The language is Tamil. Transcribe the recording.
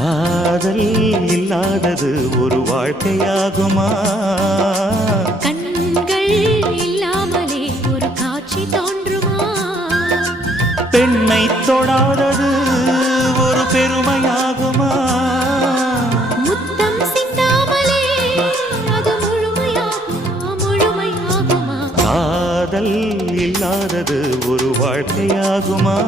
காதல் இல்லாதது ஒரு வாழ்க்கையாகுமா? கண்கள் இல்லாமலே ஒரு காட்சி தோன்றுமா? பெண்ணை தொடாதது ஒரு பெருமையாகுமா? முத்தம் சிந்தாமலே அது முழுமையாகுமா? முழுமையாகுமா? காதல் இல்லாதது ஒரு வாழ்க்கையாகுமா?